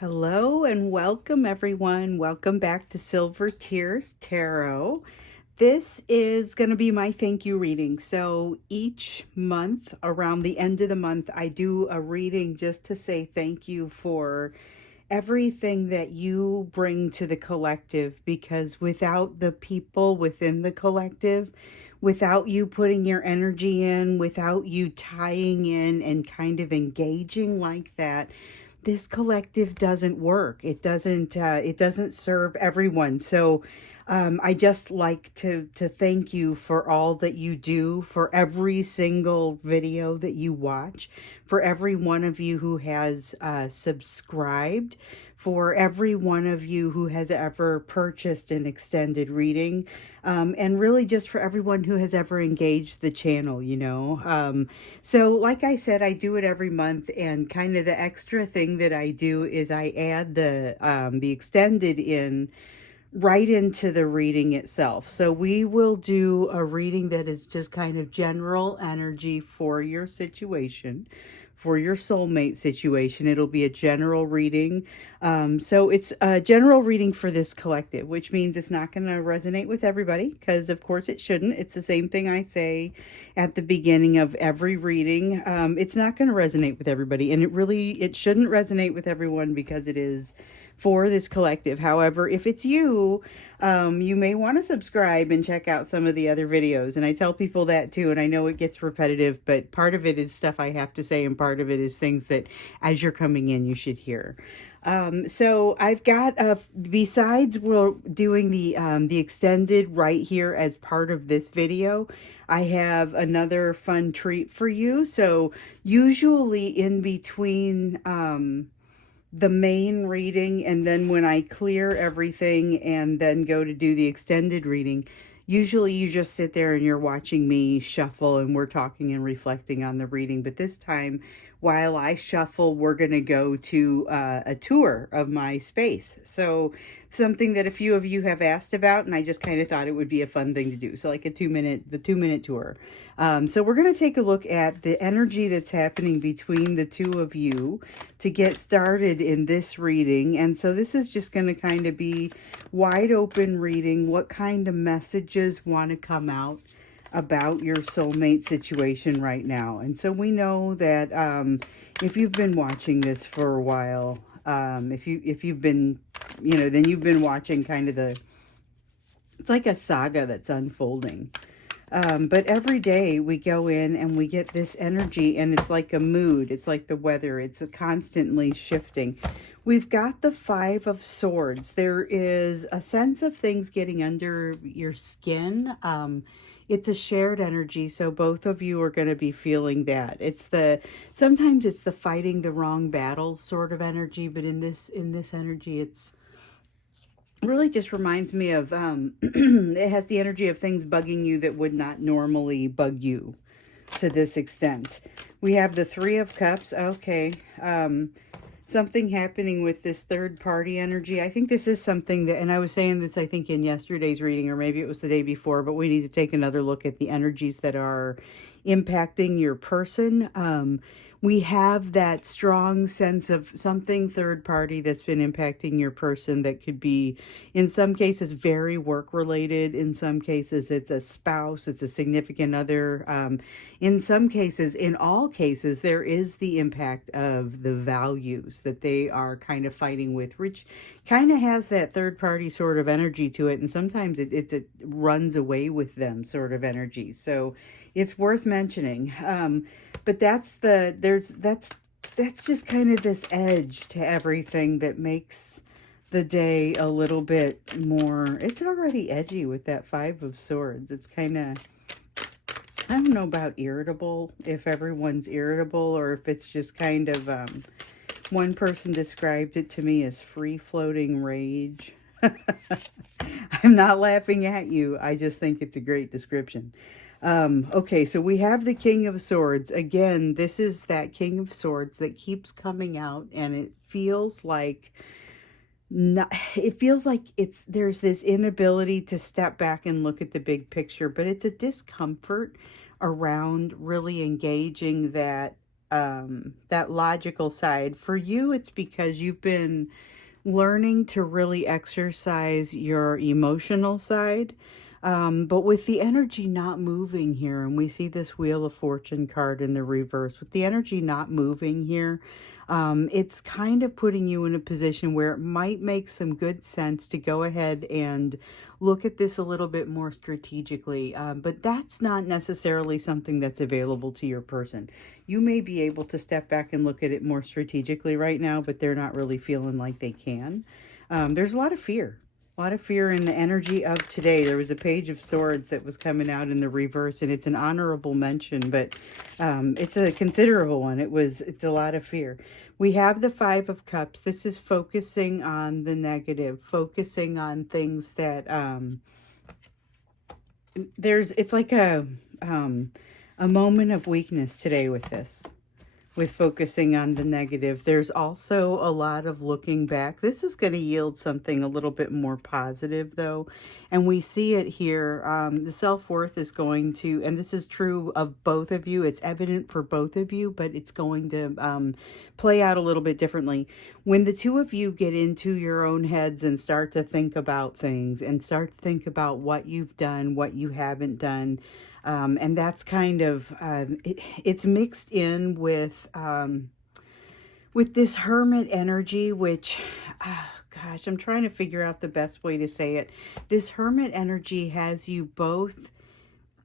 Hello and welcome everyone. Welcome back to Silver Tears Tarot. This is going to be my thank you reading. So each month, around the end of the month, I do a reading just to say thank you for everything that you bring to the collective, because without the people within the collective, without you putting your energy in, without you tying in and kind of engaging like that, this collective doesn't work. It doesn't serve everyone. So I just like to thank you for all that you do, for every single video that you watch, for every one of you who has subscribed, for every one of you who has ever purchased an extended reading, and really just for everyone who has ever engaged the channel. So like I said, I do it every month, and kind of the extra thing that I do is I add the extended in right into the reading itself. So we will do a reading that is just kind of general energy for your situation, for your soulmate situation. It'll be a general reading. So it's a general reading for this collective, which means it's not going to resonate with everybody, because of course it shouldn't. It's the same thing I say at the beginning of every reading. It's not going to resonate with everybody, and it shouldn't resonate with everyone because it is for this collective. However, if it's you, you may want to subscribe and check out some of the other videos. And I tell people that too. And I know it gets repetitive, but part of it is stuff I have to say, and part of it is things that as you're coming in, you should hear. So I've got, besides we're doing the extended right here as part of this video, I have another fun treat for you. So usually in between, the main reading, and then when I clear everything and then go to do the extended reading, usually you just sit there and you're watching me shuffle and we're talking and reflecting on the reading. But this time, while I shuffle, we're going to go to a tour of my space. So something that a few of you have asked about, and I just kind of thought it would be a fun thing to do. So like the 2 minute tour. So we're going to take a look at the energy that's happening between the two of you to get started in this reading. And so this is just going to kind of be wide open reading. What kind of messages want to come out about your soulmate situation right now? And so we know that if you've been watching this for a while, if you've been, then you've been watching kind of it's like a saga that's unfolding. But every day we go in and we get this energy, and it's like a mood. It's like the weather. It's constantly shifting. We've got the Five of Swords. There is a sense of things getting under your skin. It's a shared energy, so both of you are going to be feeling that. Sometimes it's the fighting the wrong battles sort of energy, but in this energy, it's really just reminds me of it has the energy of things bugging you that would not normally bug you to this extent. We have the Three of Cups. Okay. Something happening with this third party energy. I think this is something that, and I was saying this, I think, in yesterday's reading, or maybe it was the day before, but we need to take another look at the energies that are impacting your person. We have that strong sense of something third party that's been impacting your person, that could be, in some cases, very work related. In some cases, it's a spouse, it's a significant other. In some cases, in all cases, there is the impact of the values that they are kind of fighting with, which kind of has that third party sort of energy to it. And sometimes it runs away with them sort of energy. So it's worth mentioning. But that's just kind of this edge to everything that makes the day a little bit more. It's already edgy with that Five of Swords. It's kind of, I don't know about irritable, if everyone's irritable, or if it's just kind of, one person described it to me as free-floating rage. I'm not laughing at you. I just think it's a great description. Okay, so we have the King of Swords. Again, this is that King of Swords that keeps coming out, and it feels like there's this inability to step back and look at the big picture, but it's a discomfort around really engaging that that logical side. For you, it's because you've been learning to really exercise your emotional side. But with the energy not moving here, and we see this Wheel of Fortune card in the reverse, with the energy not moving here, it's kind of putting you in a position where it might make some good sense to go ahead and look at this a little bit more strategically. But that's not necessarily something that's available to your person. You may be able to step back and look at it more strategically right now, but they're not really feeling like they can. There's a lot of fear. A lot of fear in the energy of today. There was a Page of Swords that was coming out in the reverse, and it's an honorable mention, but it's a considerable one. It's a lot of fear. We have the Five of Cups. This is focusing on the negative, focusing on things that it's like a moment of weakness today with this, with focusing on the negative. There's also a lot of looking back. This is going to yield something a little bit more positive, though. And we see it here. The self-worth is going to, and this is true of both of you. It's evident for both of you, but it's going to play out a little bit differently. When the two of you get into your own heads and start to think about things and start to think about what you've done, what you haven't done, and that's kind of, it's mixed in with this Hermit energy, which, gosh, I'm trying to figure out the best way to say it. This Hermit energy has you both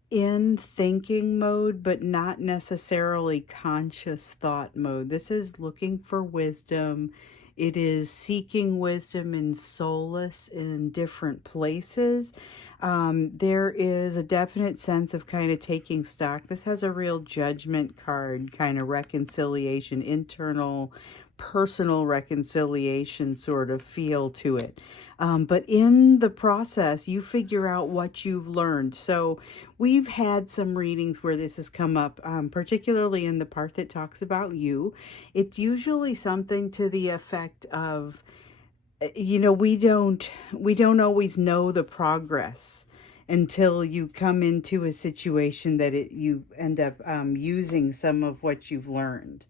in thinking mode, but not necessarily conscious thought mode. This is looking for wisdom. It is seeking wisdom and solace in different places. There is a definite sense of kind of taking stock. This has a real judgment card, kind of reconciliation, internal, personal reconciliation sort of feel to it. But in the process, you figure out what you've learned. So we've had some readings where this has come up, particularly in the part that talks about you. It's usually something to the effect of, we don't always know the progress until you come into a situation that you end up using some of what you've learned.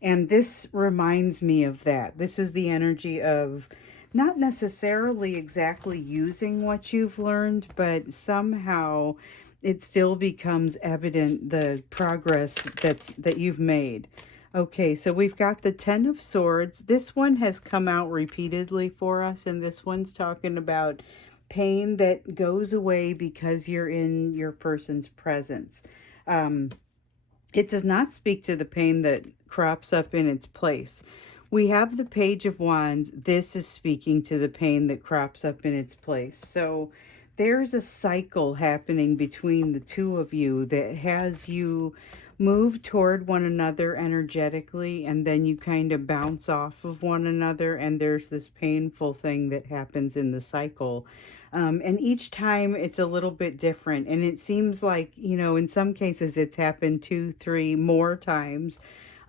And this reminds me of that. This is the energy of not necessarily exactly using what you've learned, but somehow it still becomes evident the progress that you've made. Okay, so we've got the Ten of Swords. This one has come out repeatedly for us, and this one's talking about pain that goes away because you're in your person's presence. It does not speak to the pain that crops up in its place. We have the Page of Wands. This is speaking to the pain that crops up in its place. So there's a cycle happening between the two of you that has you move toward one another energetically, and then you kind of bounce off of one another, and there's this painful thing that happens in the cycle. And each time it's a little bit different, and it seems like, in some cases it's happened 2, 3 more times.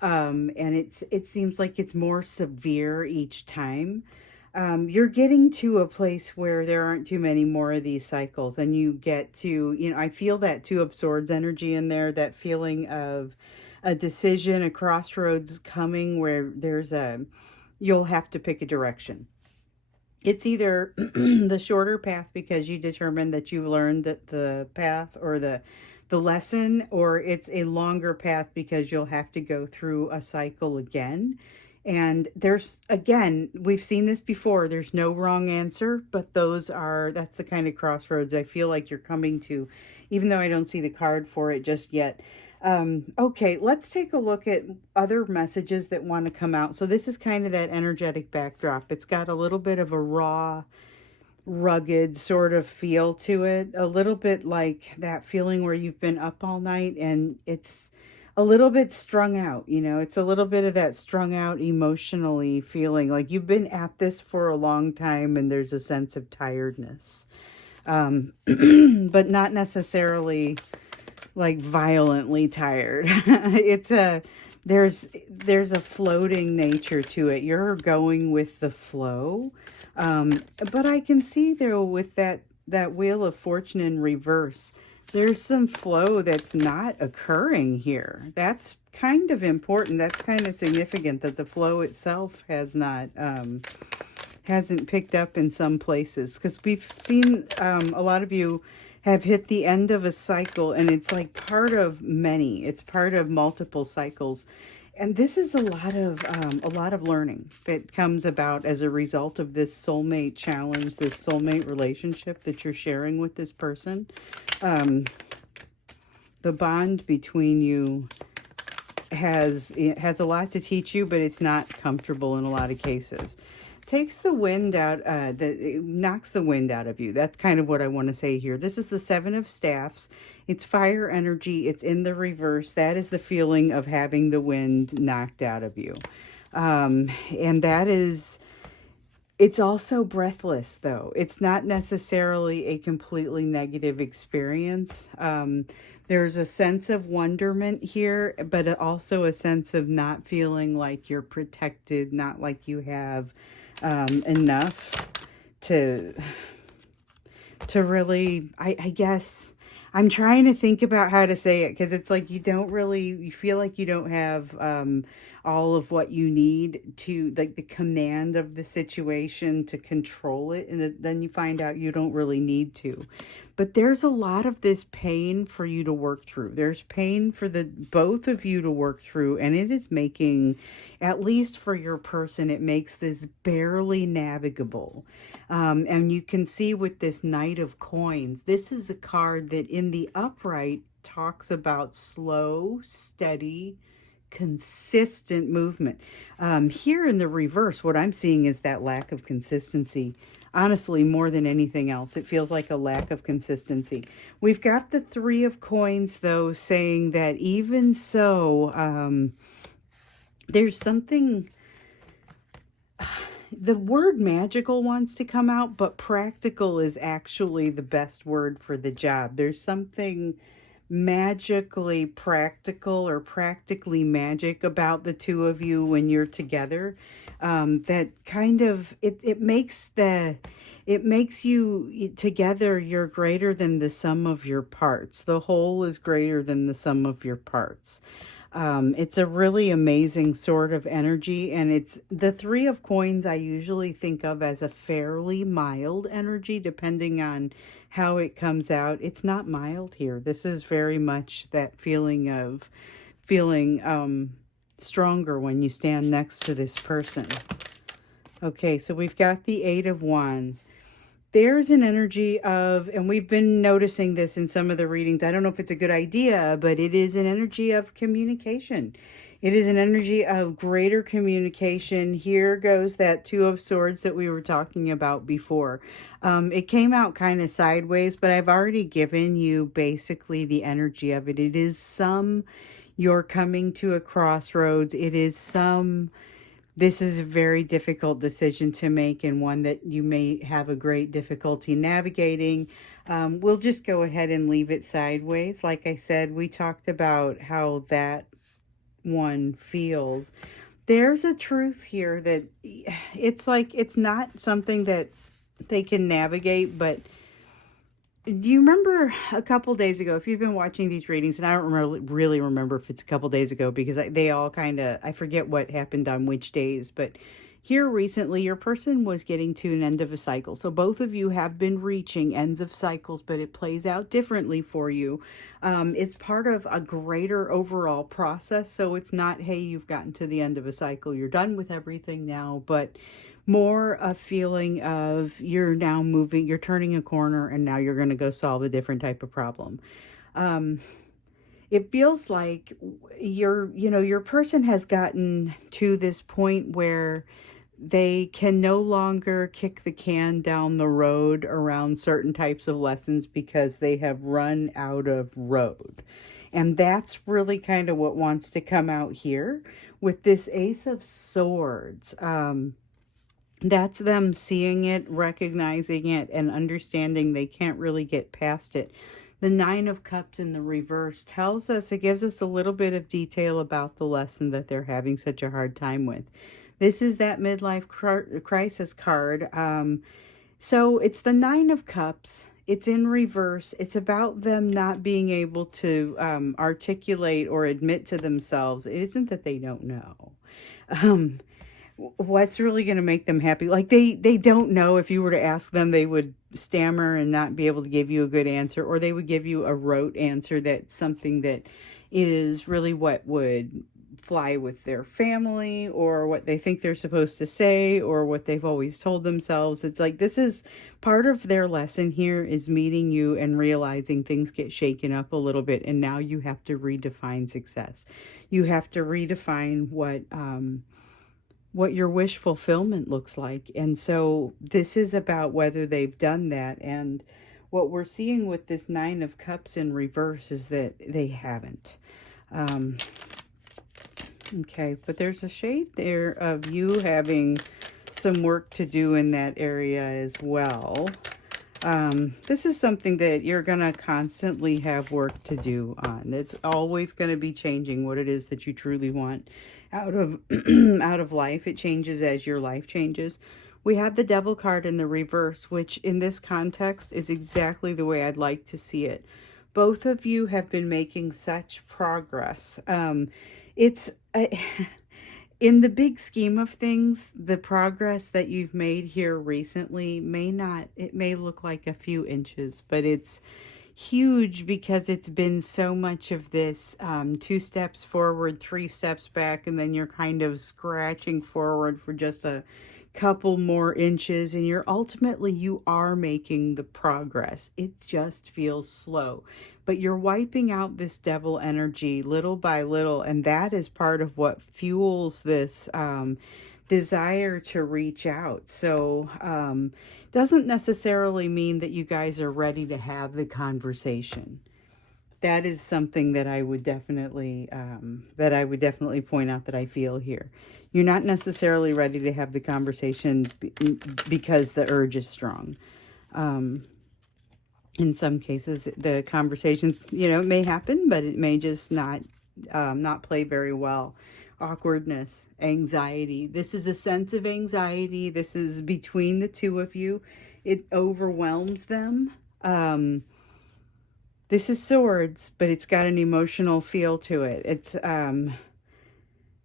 And it seems like it's more severe each time. You're getting to a place where there aren't too many more of these cycles, and you get to, I feel that Two of Swords energy in there, that feeling of a decision, a crossroads coming where you'll have to pick a direction. It's either the shorter path because you determine that you learned that the path or the lesson, or it's a longer path because you'll have to go through a cycle again. And again, we've seen this before. There's no wrong answer, but that's the kind of crossroads I feel like you're coming to, even though I don't see the card for it just yet. Okay, let's take a look at other messages that want to come out. So this is kind of that energetic backdrop. It's got a little bit of a raw, rugged sort of feel to it. A little bit like that feeling where you've been up all night and it's a little bit strung out. It's a little bit of that strung out emotionally feeling like you've been at this for a long time and there's a sense of tiredness. But not necessarily like violently tired. There's a floating nature to it. You're going with the flow. But I can see there with that Wheel of Fortune in reverse, there's some flow that's not occurring here. That's kind of important. That's kind of significant that the flow itself has not hasn't picked up in some places, because we've seen a lot of you have hit the end of a cycle, and it's like part of many. It's part of multiple cycles. And this is a lot of learning that comes about as a result of this soulmate challenge, this soulmate relationship that you're sharing with this person. Um, the bond between you has a lot to teach you, but it's not comfortable in a lot of cases. Takes the wind out, it knocks the wind out of you. That's kind of what I want to say here. This is the Seven of Staffs. It's fire energy. It's in the reverse. That is the feeling of having the wind knocked out of you. And that is, it's also breathless, though. It's not necessarily a completely negative experience. There's a sense of wonderment here, but also a sense of not feeling like you're protected, not like you have enough to really, I guess, I'm trying to think about how to say it, because it's like you don't really, you feel like you don't have all of what you need to, like, the command of the situation to control it, and then you find out you don't really need to. But there's a lot of this pain for you to work through. There's pain for the both of you to work through, and it is making, at least for your person, it makes this barely navigable. And you can see with this Knight of Coins, this is a card that in the upright talks about slow, steady, consistent movement. Here in the reverse, what I'm seeing is that lack of consistency. Honestly, more than anything else, it feels like a lack of consistency. We've got the Three of Coins, though, saying that even so, there's something, the word magical wants to come out, but practical is actually the best word for the job. There's something magically practical or practically magic about the two of you when you're together. That kind of, it makes the, it makes you together, you're greater than the sum of your parts. The whole is greater than the sum of your parts. It's a really amazing sort of energy, and it's the Three of Coins I usually think of as a fairly mild energy, depending on how it comes out. It's not mild here. This is very much that feeling of feeling stronger when you stand next to this person. Okay, so we've got the Eight of Wands. There's an energy of, and we've been noticing this in some of the readings, I don't know if it's a good idea, but it is an energy of communication. It is an energy of greater communication. Here goes that Two of Swords that we were talking about before. It came out kind of sideways, but I've already given you basically the energy of it. It is some, you're coming to a crossroads. It is some, this is a very difficult decision to make, and one that you may have a great difficulty navigating. We'll just go ahead and leave it sideways. Like I said, we talked about how that one feels. There's a truth here that it's like, it's not something that they can navigate, but do you remember a couple days ago, if you've been watching these readings, and I don't really remember if it's a couple days ago, because they all kind of, I forget what happened on which days, but here recently, your person was getting to an end of a cycle. So both of you have been reaching ends of cycles, but it plays out differently for you. It's part of a greater overall process. So it's not, hey, you've gotten to the end of a cycle, you're done with everything now, but more a feeling of you're now moving, you're turning a corner, and now you're going to go solve a different type of problem. It feels like your person has gotten to this point where they can no longer kick the can down the road around certain types of lessons because they have run out of road. And that's really kind of what wants to come out here with this Ace of Swords. That's them seeing it, recognizing it, and understanding they can't really get past it. The Nine of Cups in the reverse tells us, it gives us a little bit of detail about the lesson that they're having such a hard time with. This is that midlife crisis card. So it's the Nine of Cups. It's in reverse. It's about them not being able to articulate or admit to themselves. It isn't that they don't know. Um, what's really going to make them happy? Like they don't know. If you were to ask them, they would stammer and not be able to give you a good answer, or they would give you a rote answer that's something that is really what would fly with their family, or what they think they're supposed to say, or what they've always told themselves. It's like, this is part of their lesson here, is meeting you and realizing things get shaken up a little bit, and now you have to redefine success. You have to redefine what your wish fulfillment looks like. And so this is about whether they've done that. And what we're seeing with this Nine of Cups in reverse is that they haven't. Um, okay, but there's a shade there of you having some work to do in that area as well. This is something that you're going to constantly have work to do on. It's always going to be changing what it is that you truly want out of out of life. It changes as your life changes. We have the Devil card in the reverse, which in this context is exactly the way I'd like to see it. Both of you have been making such progress. It's in the big scheme of things, the progress that you've made here recently may not, it may look like a few inches, but it's huge because it's been so much of this 2 steps forward, 3 steps back, and then you're kind of scratching forward for just a couple more inches, and you're ultimately, you are making the progress. It just feels slow, but you're wiping out this devil energy little by little, and that is part of what fuels this desire to reach out. So doesn't necessarily mean that you guys are ready to have the conversation. That is something that I would definitely point out, that I feel here. You're not necessarily ready to have the conversation because the urge is strong. In some cases, the conversation, it may happen, but it may just not play very well. Awkwardness, anxiety. This is a sense of anxiety. This is between the two of you. It overwhelms them. This is swords, but it's got an emotional feel to it.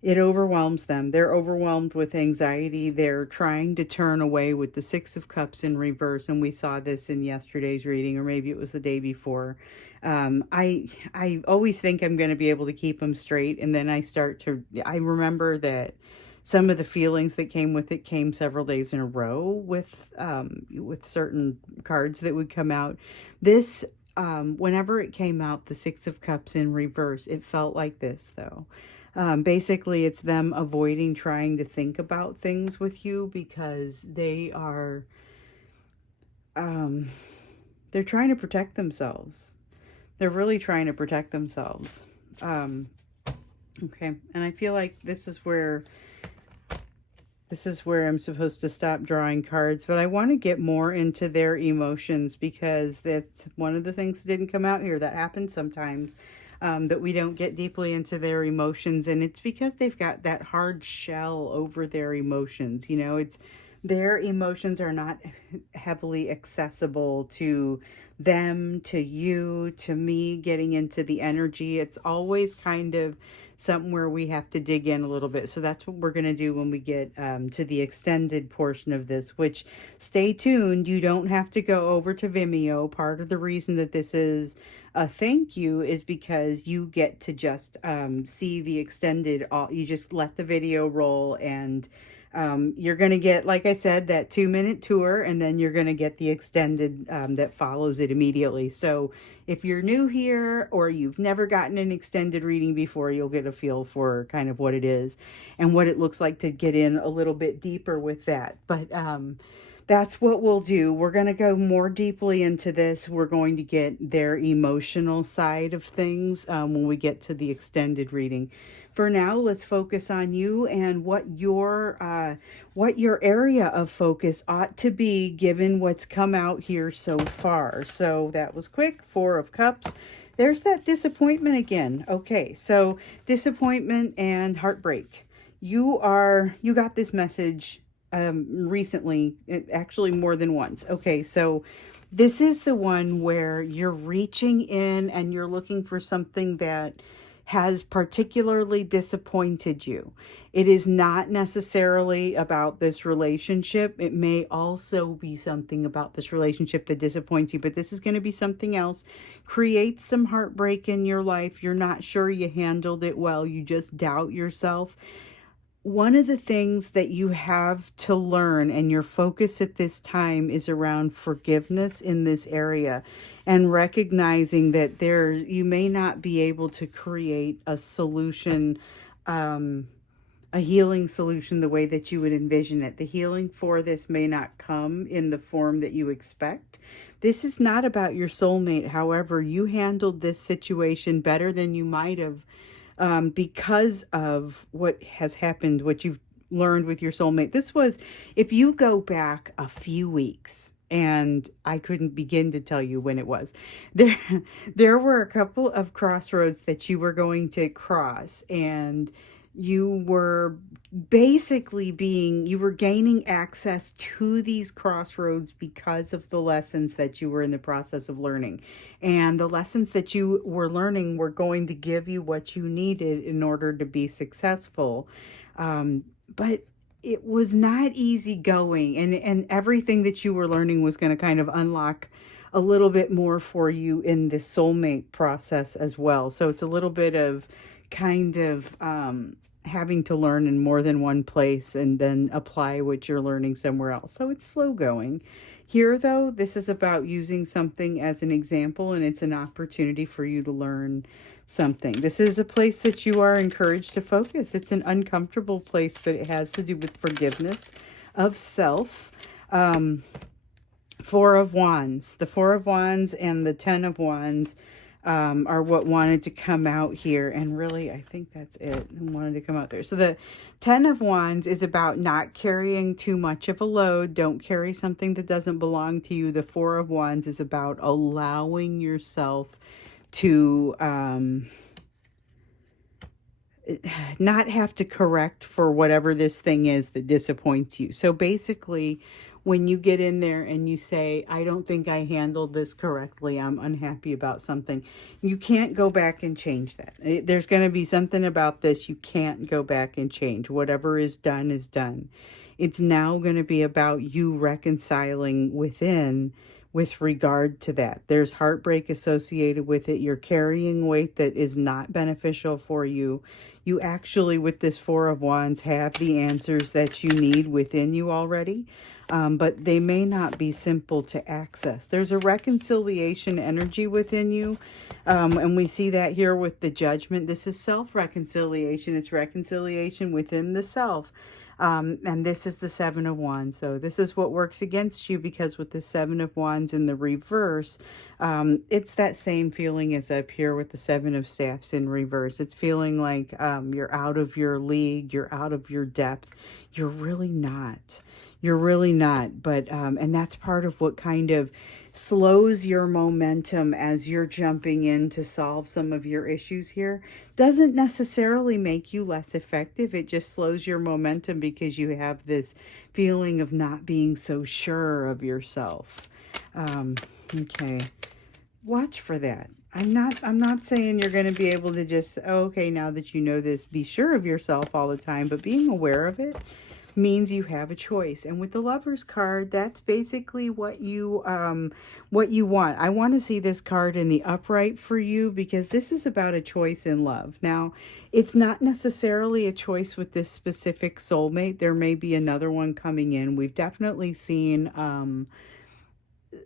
It overwhelms them. They're overwhelmed with anxiety. They're trying to turn away with the Six of Cups in reverse, and we saw this in yesterday's reading, or maybe it was the day before. I always think I'm going to be able to keep them straight, and then I remember that some of the feelings that came with it came several days in a row with certain cards that would come out. This whenever it came out, the Six of Cups in reverse, it felt like this, though. Basically, it's them avoiding trying to think about things with you because they're trying to protect themselves. They're really trying to protect themselves. Okay, and I feel like this is where I'm supposed to stop drawing cards, but I want to get more into their emotions, because that's one of the things that didn't come out here. That happens sometimes, that we don't get deeply into their emotions, and it's because they've got that hard shell over their emotions. It's their emotions are not heavily accessible to them, to you, to me, getting into the energy. It's always kind of something where we have to dig in a little bit. So that's what we're going to do when we get to the extended portion of this, which, stay tuned. You don't have to go over to Vimeo. Part of the reason that this is a thank you is because you get to just see the extended, you just let the video roll, and you're going to get, like I said, that 2-minute tour, and then you're going to get the extended that follows it immediately. So if you're new here, or you've never gotten an extended reading before, you'll get a feel for kind of what it is and what it looks like to get in a little bit deeper with that. But that's what we'll do. We're going to go more deeply into this. We're going to get their emotional side of things when we get to the extended reading. For now, let's focus on you and what your area of focus ought to be, given what's come out here so far. So that was quick. 4 of Cups. There's that disappointment again. Okay, so disappointment and heartbreak. You got this message recently, actually more than once. Okay, so This is the one where you're reaching in and you're looking for something that has particularly disappointed you. It is not necessarily about this relationship. It may also be something about this relationship that disappoints you, but this is going to be something else. Creates some heartbreak in your life. You're not sure you handled it well. You just doubt yourself. One of the things that you have to learn, and your focus at this time is around forgiveness in this area, and recognizing that there you may not be able to create a solution, um, a healing solution the way that you would envision it. The healing for this may not come in the form that you expect. This is not about your soulmate. However, you handled this situation better than you might have, because of what has happened, what you've learned with your soulmate. This was, if you go back a few weeks, and I couldn't begin to tell you when it was, there, there were a couple of crossroads that you were going to cross, and you were you were gaining access to these crossroads because of the lessons that you were in the process of learning. And the lessons that you were learning were going to give you what you needed in order to be successful. But it was not easy going, and everything that you were learning was going to kind of unlock a little bit more for you in the soulmate process as well. So it's a little bit of kind of having to learn in more than one place and then apply what you're learning somewhere else. So it's slow going. Here, though, this is about using something as an example, and it's an opportunity for you to learn something. This is a place that you are encouraged to focus. It's an uncomfortable place, but it has to do with forgiveness of self. Um, Four of Wands. The Four of Wands and the Ten of Wands are what wanted to come out here. And really, I think that's it. Wanted to come out there. So the Ten of Wands is about not carrying too much of a load. Don't carry something that doesn't belong to you. The Four of Wands is about allowing yourself to not have to correct for whatever this thing is that disappoints you. So basically, when you get in there and you say, I don't think I handled this correctly, I'm unhappy about something, you can't go back and change that. There's going to be something about this you can't go back and change. Whatever is done is done. It's now going to be about you reconciling within with regard to that. There's heartbreak associated with it. You're carrying weight that is not beneficial for you. You actually, with this Four of Wands, have the answers that you need within you already, but they may not be simple to access. There's a reconciliation energy within you, and we see that here with the Judgment. This is self-reconciliation. It's reconciliation within the self. And this is the Seven of Wands. So this is what works against you, because with the Seven of Wands in the reverse, it's that same feeling as up here with the Seven of Staffs in reverse. It's feeling like you're out of your league, you're out of your depth. You're really not. You're really not. But, and that's part of what kind of slows your momentum as you're jumping in to solve some of your issues here. Doesn't necessarily make you less effective. It just slows your momentum because you have this feeling of not being so sure of yourself. Okay. Watch for that. I'm not saying you're going to be able to just, oh, okay, now that you know this, be sure of yourself all the time, but being aware of it means you have a choice. And with the Lovers card, that's basically what you want. I want to see this card in the upright for you, because this is about a choice in love. Now, it's not necessarily a choice with this specific soulmate. There may be another one coming in. We've definitely seen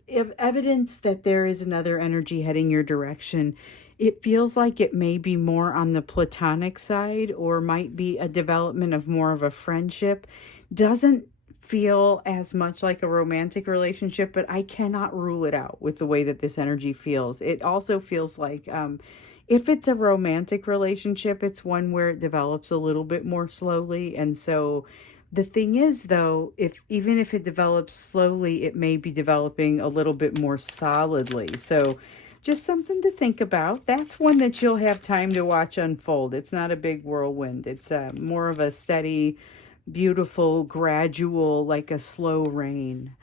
evidence that there is another energy heading your direction. It feels like it may be more on the platonic side, or might be a development of more of a friendship. Doesn't feel as much like a romantic relationship, but I cannot rule it out with the way that this energy feels. It also feels like, if it's a romantic relationship, it's one where it develops a little bit more slowly. And so the thing is, though, if even if it develops slowly, it may be developing a little bit more solidly. So just something to think about. That's one that you'll have time to watch unfold. It's not a big whirlwind. It's more of a steady, beautiful, gradual, like a slow rain.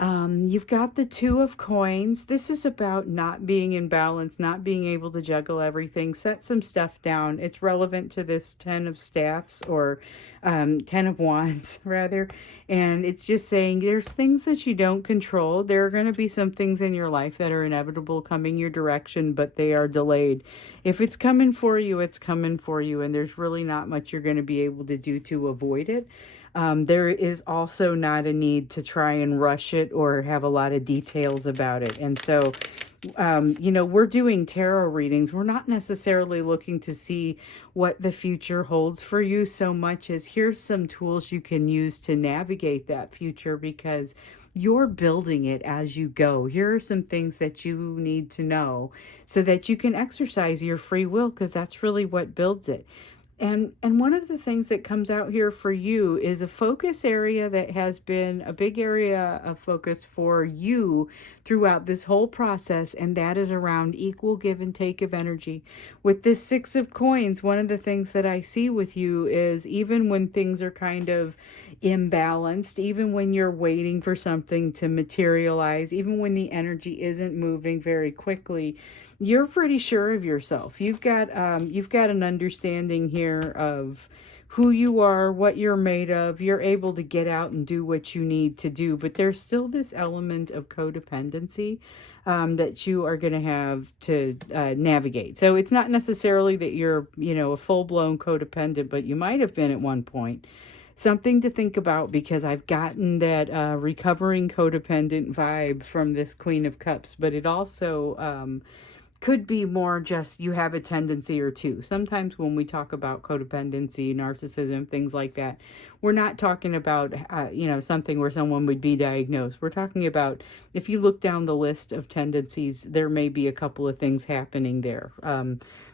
You've got the Two of Coins. This is about not being in balance, not being able to juggle everything. Set some stuff down. It's relevant to this Ten of Staffs, or Ten of Wands, rather. And it's just saying there's things that you don't control. There are going to be some things in your life that are inevitable coming your direction, but they are delayed. If it's coming for you, it's coming for you. And there's really not much you're going to be able to do to avoid it. There is also not a need to try and rush it or have a lot of details about it. And so, we're doing tarot readings. We're not necessarily looking to see what the future holds for you so much as here's some tools you can use to navigate that future, because you're building it as you go. Here are some things that you need to know so that you can exercise your free will, because that's really what builds it. And one of the things that comes out here for you is a focus area that has been a big area of focus for you throughout this whole process, and that is around equal give and take of energy. With this Six of Coins, one of the things that I see with you is even when things are kind of imbalanced, even when you're waiting for something to materialize, even when the energy isn't moving very quickly, you're pretty sure of yourself. You've got an understanding here of who you are, what you're made of. You're able to get out and do what you need to do, but there's still this element of codependency that you are going to have to navigate. So it's not necessarily that you're, a full blown codependent, but you might have been at one point. Something to think about, because I've gotten that recovering codependent vibe from this Queen of Cups, but it also could be more just you have a tendency or two. Sometimes when we talk about codependency, narcissism, things like that, we're not talking about, something where someone would be diagnosed. We're talking about if you look down the list of tendencies, there may be a couple of things happening there.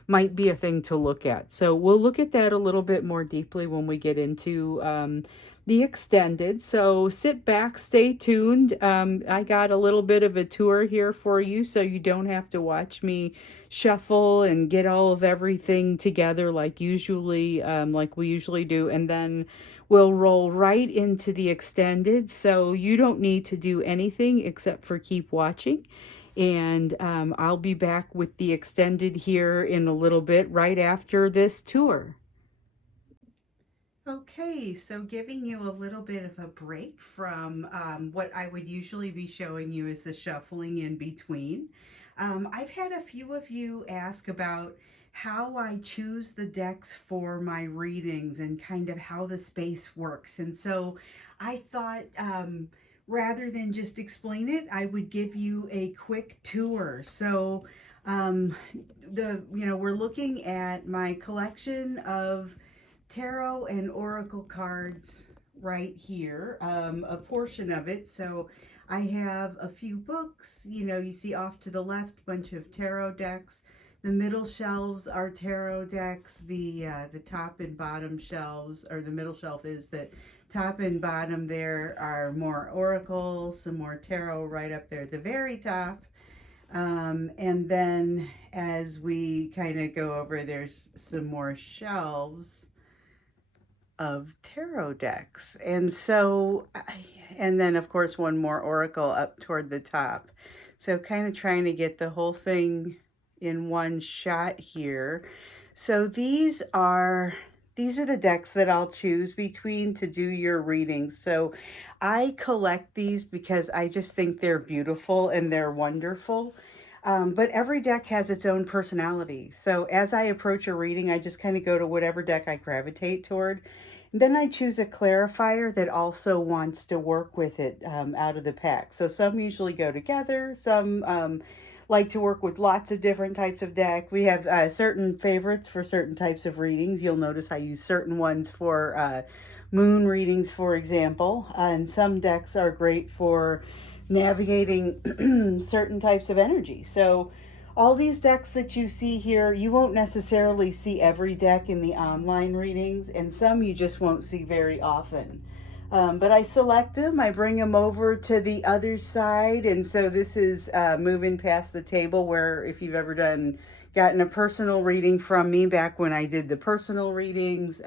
Might be a thing to look at. So we'll look at that a little bit more deeply when we get into the extended. So sit back, stay tuned. I got a little bit of a tour here for you, so you don't have to watch me shuffle and get all of everything together like we usually do, and then we'll roll right into the extended. So you don't need to do anything except for keep watching. And I'll be back with the extended here in a little bit, right after this tour. Okay, so giving you a little bit of a break from what I would usually be showing you is the shuffling in between. I've had a few of you ask about how I choose the decks for my readings and kind of how the space works. And so I thought rather than just explain it, I would give you a quick tour. So um, we're looking at my collection of tarot and oracle cards right here, a portion of it. So I have a few books. You see off to the left, bunch of tarot decks. The middle shelves are tarot decks. The top and bottom shelves, or the middle shelf is that top and bottom there are more oracles, some more tarot right up there at the very top. And then as we kind of go over, there's some more shelves of tarot decks. And then of course one more oracle up toward the top. So kind of trying to get the whole thing in one shot here. So these are the decks that I'll choose between to do your readings. So I collect these because I just think they're beautiful and they're wonderful. But every deck has its own personality. So as I approach a reading, I just kind of go to whatever deck I gravitate toward. And then I choose a clarifier that also wants to work with it out of the pack. So some usually go together. Some like to work with lots of different types of deck. We have certain favorites for certain types of readings. You'll notice I use certain ones for moon readings, for example. And some decks are great for navigating certain types of energy. So all these decks that you see here, you won't necessarily see every deck in the online readings, and some you just won't see very often. But I select them, I bring them over to the other side, and so this is moving past the table where if you've ever gotten a personal reading from me back when I did the personal readings,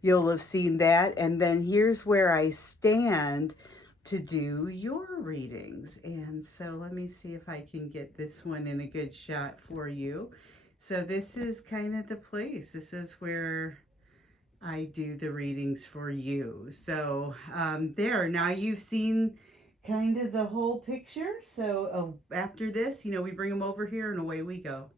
you'll have seen that. And then here's where I stand. to do your readings. And so let me see if I can get this one in a good shot for you. So this is kind of the place. This is where I do the readings for you. So there, now you've seen kind of the whole picture. So after this, we bring them over here and away we go.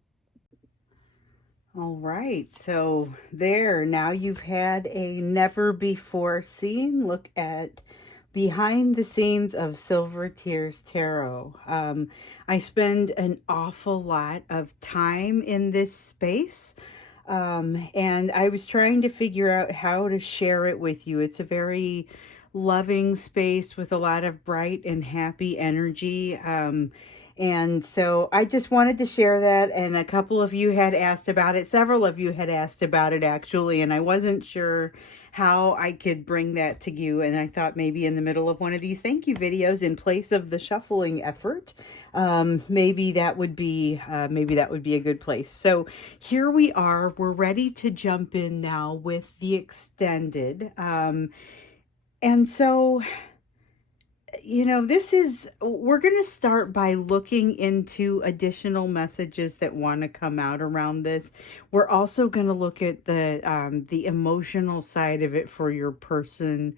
All right, so there, now you've had a never before seen look at behind the scenes of Silver Tears Tarot. I spend an awful lot of time in this space, and I was trying to figure out how to share it with you. It's a very loving space with a lot of bright and happy energy. And so I just wanted to share that. And a couple of you had asked about it. Several of you had asked about it, actually. And I wasn't sure how I could bring that to you. And I thought maybe in the middle of one of these thank you videos, in place of the shuffling effort, maybe that would be a good place. So here we are. We're ready to jump in now with the extended. And so we're going to start by looking into additional messages that want to come out around this. We're also going to look at the emotional side of it for your person,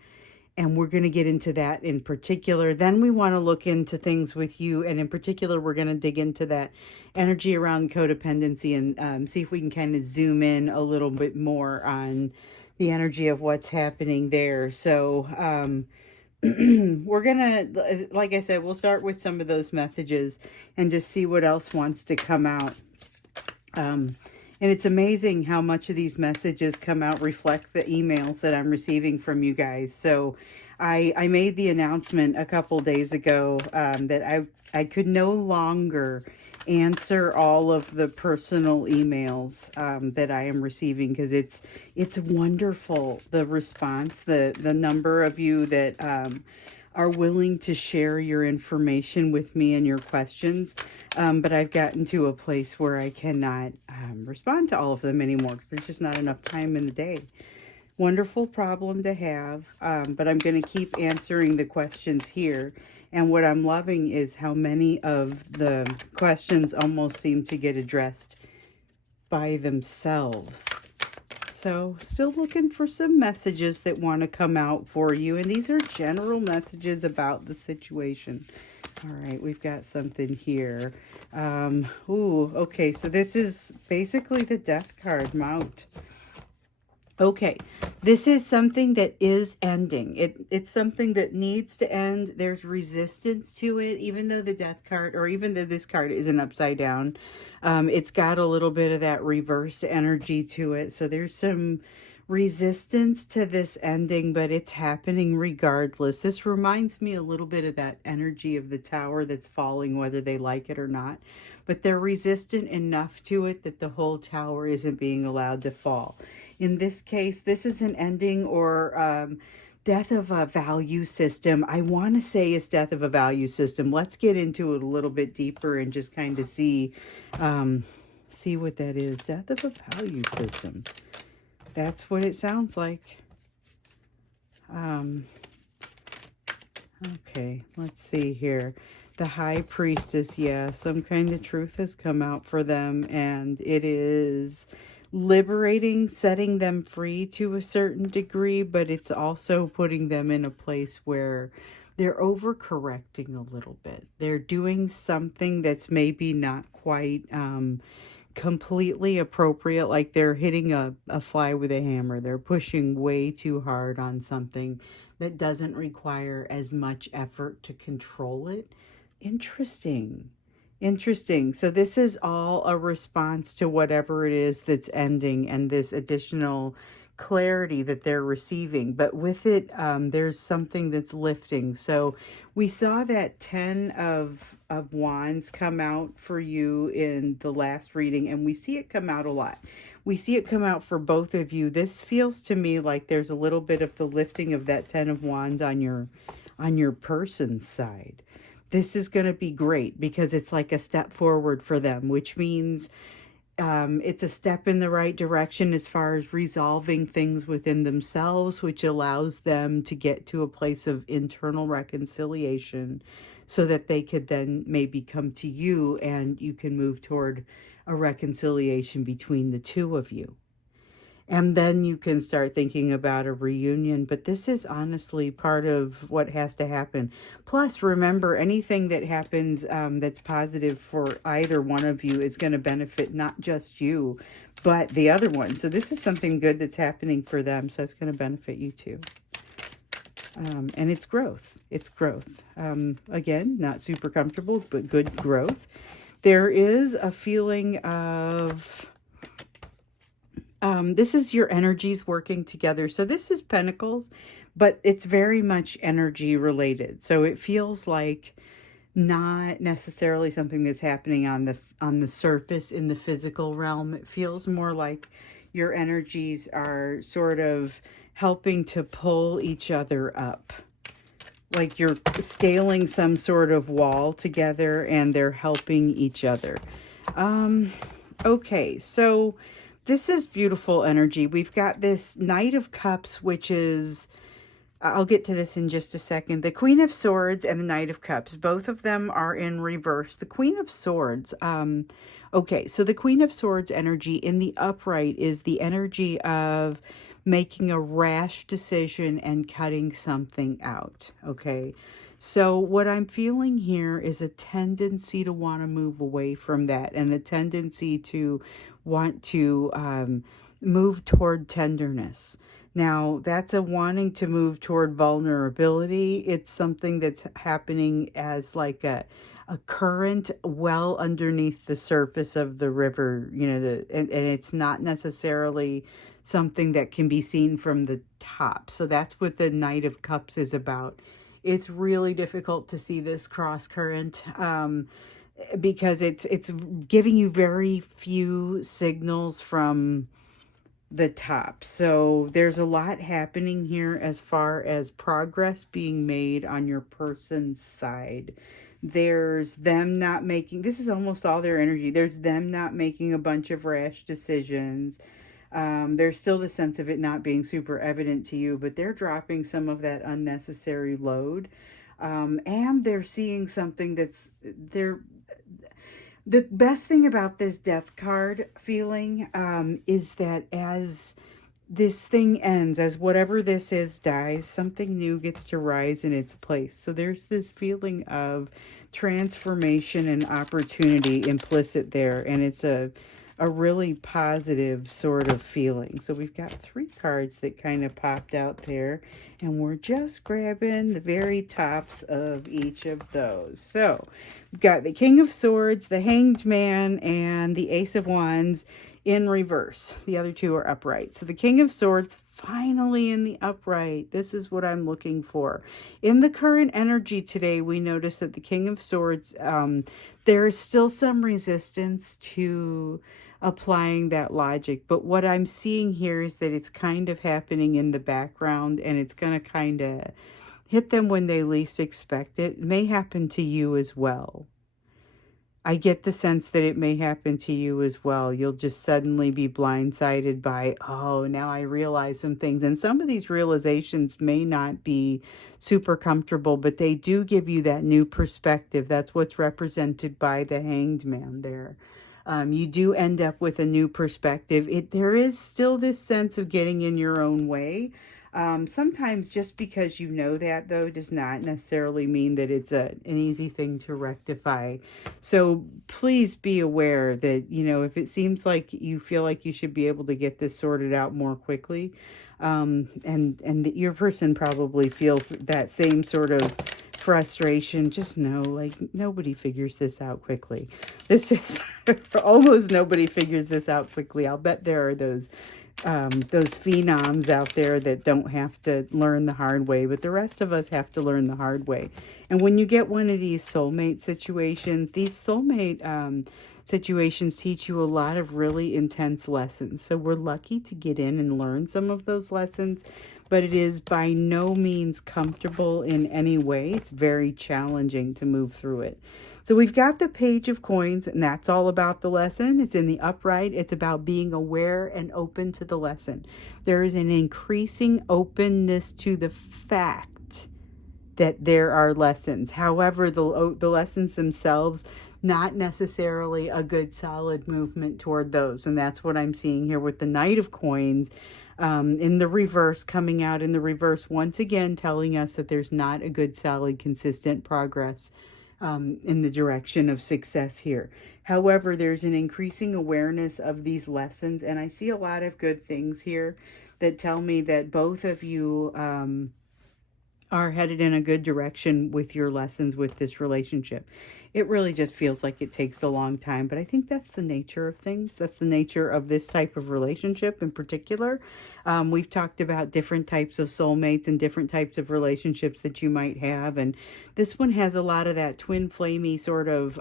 and we're going to get into that in particular. Then we want to look into things with you, and in particular, we're going to dig into that energy around codependency and see if we can kind of zoom in a little bit more on the energy of what's happening there. So, we're gonna, like I said, we'll start with some of those messages and just see what else wants to come out. And it's amazing how much of these messages come out reflect the emails that I'm receiving from you guys. So I made the announcement a couple days ago that I could no longer answer all of the personal emails that I am receiving, because it's wonderful, the response, the number of you that are willing to share your information with me and your questions. But I've gotten to a place where I cannot respond to all of them anymore because there's just not enough time in the day. Wonderful problem to have, but I'm going to keep answering the questions here. And what I'm loving is how many of the questions almost seem to get addressed by themselves. So still looking for some messages that want to come out for you. And these are general messages about the situation. All right, we've got something here. Okay, so this is basically the Death card mount. Okay, this is something that is ending. It's something that needs to end. There's resistance to it, even though the Death card, or even though this card isn't upside down. It's got a little bit of that reversed energy to it. So there's some resistance to this ending, but it's happening regardless. This reminds me a little bit of that energy of the tower that's falling, whether they like it or not. But they're resistant enough to it that the whole tower isn't being allowed to fall. In this case, this is an ending or death of a value system. I want to say it's death of a value system. Let's get into it a little bit deeper and just kind of see what that is. Death of a value system. That's what it sounds like. Okay, let's see here. The High Priestess, yeah, some kind of truth has come out for them, and it is liberating, setting them free to a certain degree, but it's also putting them in a place where they're overcorrecting a little bit. They're doing something that's maybe not quite completely appropriate, like they're hitting a fly with a hammer. They're pushing way too hard on something that doesn't require as much effort to control it. Interesting. Interesting. So this is all a response to whatever it is that's ending and this additional clarity that they're receiving. But with it, there's something that's lifting. So we saw that 10 of Wands come out for you in the last reading, and we see it come out a lot. We see it come out for both of you. This feels to me like there's a little bit of the lifting of that 10 of Wands on your person's side. This is going to be great because it's like a step forward for them, which means It's a step in the right direction as far as resolving things within themselves, which allows them to get to a place of internal reconciliation so that they could then maybe come to you and you can move toward a reconciliation between the two of you. And then you can start thinking about a reunion. But this is honestly part of what has to happen. Plus, remember, anything that happens that's positive for either one of you is going to benefit not just you, but the other one. So this is something good that's happening for them. So it's going to benefit you too. And it's growth. It's growth. Again, not super comfortable, but good growth. There is a feeling of... this is your energies working together. So this is Pentacles, but it's very much energy related. So it feels like not necessarily something that's happening on the surface in the physical realm. It feels more like your energies are sort of helping to pull each other up. Like you're scaling some sort of wall together and they're helping each other. Okay, so this is beautiful energy. We've got this Knight of Cups, which is, I'll get to this in just a second. The Queen of Swords and the Knight of Cups, both of them are in reverse. The Queen of Swords, okay, so the Queen of Swords energy in the upright is the energy of making a rash decision and cutting something out, okay? So what I'm feeling here is a tendency to want to move away from that and a tendency to want to move toward tenderness. Now, that's a wanting to move toward vulnerability. It's something that's happening as like a current well underneath the surface of the river, you know, and it's not necessarily something that can be seen from the top. So that's what the Knight of Cups is about. It's really difficult to see this cross current because it's giving you very few signals from the top. So there's a lot happening here as far as progress being made on your person's side. There's them not making, this is almost all their energy. There's them not making a bunch of rash decisions. There's still the sense of it not being super evident to you, but they're dropping some of that unnecessary load. And they're seeing something that's, they're, the best thing about this death card feeling is that as this thing ends, as whatever this is dies, something new gets to rise in its place. So there's this feeling of transformation and opportunity implicit there. And it's a really positive sort of feeling. So we've got 3 cards that kind of popped out there. And we're just grabbing the very tops of each of those. So we've got the King of Swords, the Hanged Man, and the Ace of Wands in reverse. The other 2 are upright. So the King of Swords finally in the upright. This is what I'm looking for. In the current energy today, we notice that the King of Swords, there is still some resistance to applying that logic. But what I'm seeing here is that it's kind of happening in the background and it's going to kind of hit them when they least expect it. It may happen to you as well. I get the sense that it may happen to you as well. You'll just suddenly be blindsided by, oh, now I realize some things. And some of these realizations may not be super comfortable, but they do give you that new perspective. That's what's represented by the Hanged Man there. You do end up with a new perspective. There is still this sense of getting in your own way. Sometimes just because you know that, though, does not necessarily mean that it's an easy thing to rectify. So please be aware that, you know, if it seems like you feel like you should be able to get this sorted out more quickly, and that your person probably feels that same sort of frustration, just know, like, nobody figures this out quickly. This is almost nobody figures this out quickly. I'll bet there are those phenoms out there that don't have to learn the hard way, but the rest of us have to learn the hard way. And when you get one of these soulmate situations, these soulmate situations teach you a lot of really intense lessons. So we're lucky to get in and learn some of those lessons, but it is by no means comfortable in any way. It's very challenging to move through it. So we've got the Page of Coins, and that's all about the lesson. It's in the upright. It's about being aware and open to the lesson. There is an increasing openness to the fact that there are lessons. However, the lessons themselves, not necessarily a good solid movement toward those. And that's what I'm seeing here with the Knight of Coins in the reverse, coming out in the reverse once again, telling us that there's not a good solid consistent progress in the direction of success here. However, there's an increasing awareness of these lessons, and I see a lot of good things here that tell me that both of you are headed in a good direction with your lessons with this relationship. It really just feels like it takes a long time, but I think that's the nature of things. That's the nature of this type of relationship in particular. We've talked about different types of soulmates and different types of relationships that you might have, and this one has a lot of that twin flamey sort of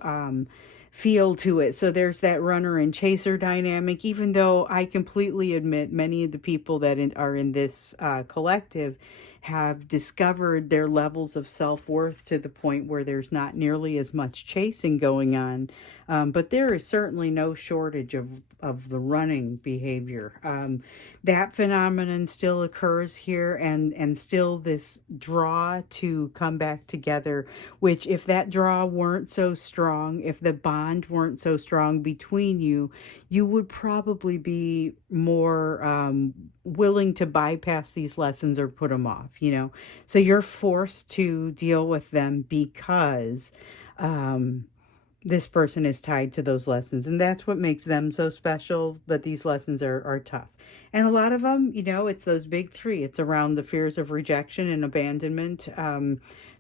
feel to it. So there's that runner and chaser dynamic, even though I completely admit many of the people that are in this collective have discovered their levels of self-worth to the point where there's not nearly as much chasing going on. But there is certainly no shortage of the running behavior. That phenomenon still occurs here, and still this draw to come back together, which if that draw weren't so strong, if the bond weren't so strong between you, you would probably be more willing to bypass these lessons or put them off, you know. So you're forced to deal with them because this person is tied to those lessons, and that's what makes them so special. But these lessons are tough, and a lot of them, you know, it's those big three. It's around the fears of rejection and abandonment,